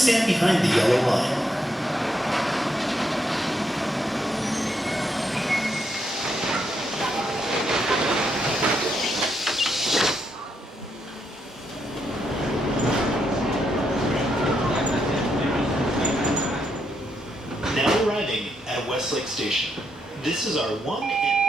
stand behind the yellow line. Now arriving at Westlake Station. This is our one and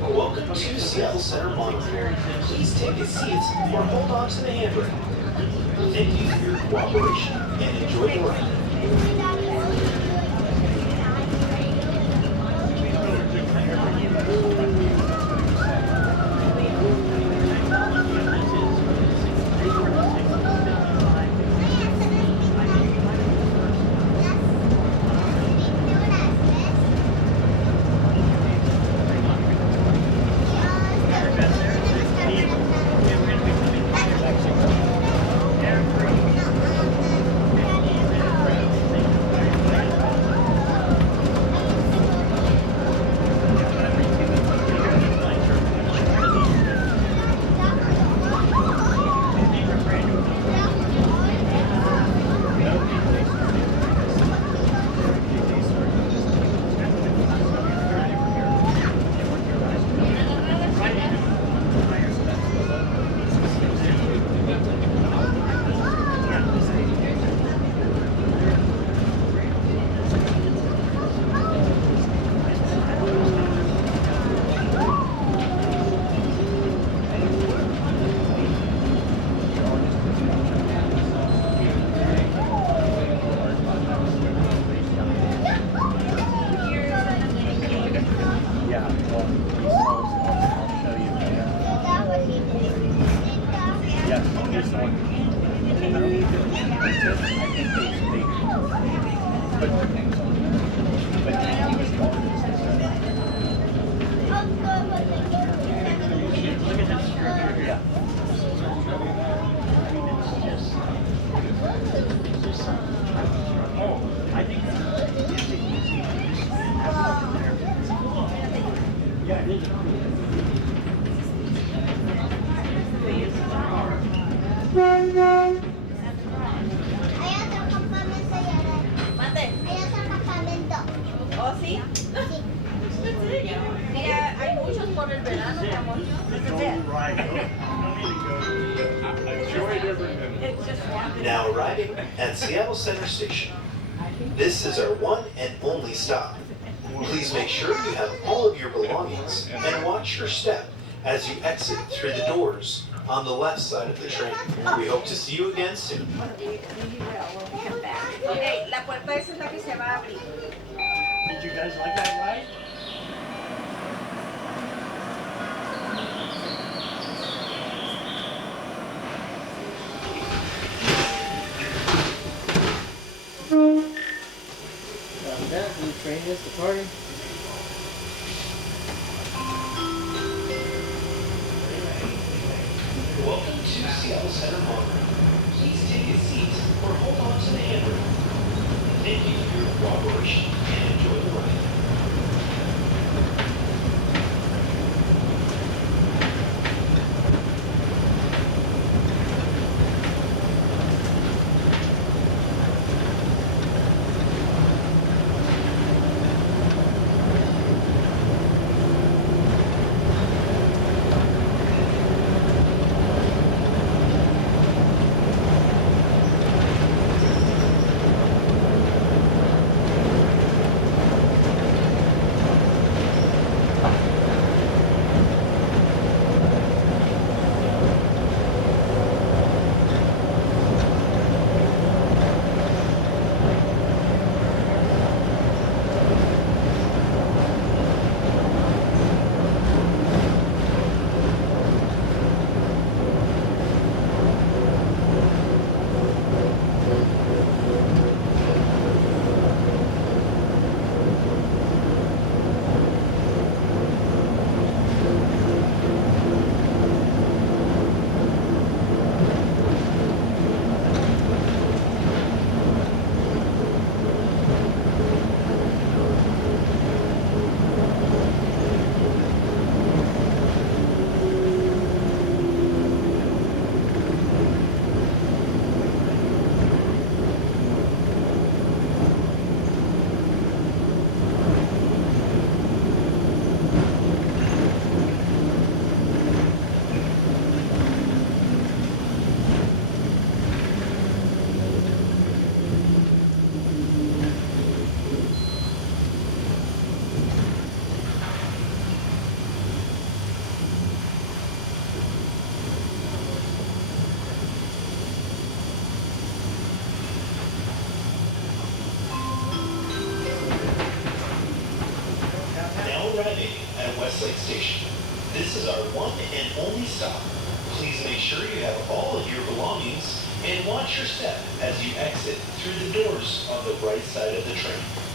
Welcome to Seattle Center Monorail. Please take a seat or hold on to the handrail. Thank you for your cooperation and enjoy the ride. Now arriving at Seattle Center Station. This is our one and only stop. Please make sure you have all of your belongings and watch your step as you exit through the doors on the left side of the train. We hope to see you again soon. Okay, la puerta esa es la que se va a abrir. Did you guys like that ride? That new train is departing. Welcome to Seattle Center Monorail. Please take a seat or hold on to the handrail. Thank you for your cooperation and enjoy the ride. Westlake Station. This is our one and only stop. Please make sure you have all of your belongings and watch your step as you exit through the doors on the right side of the train.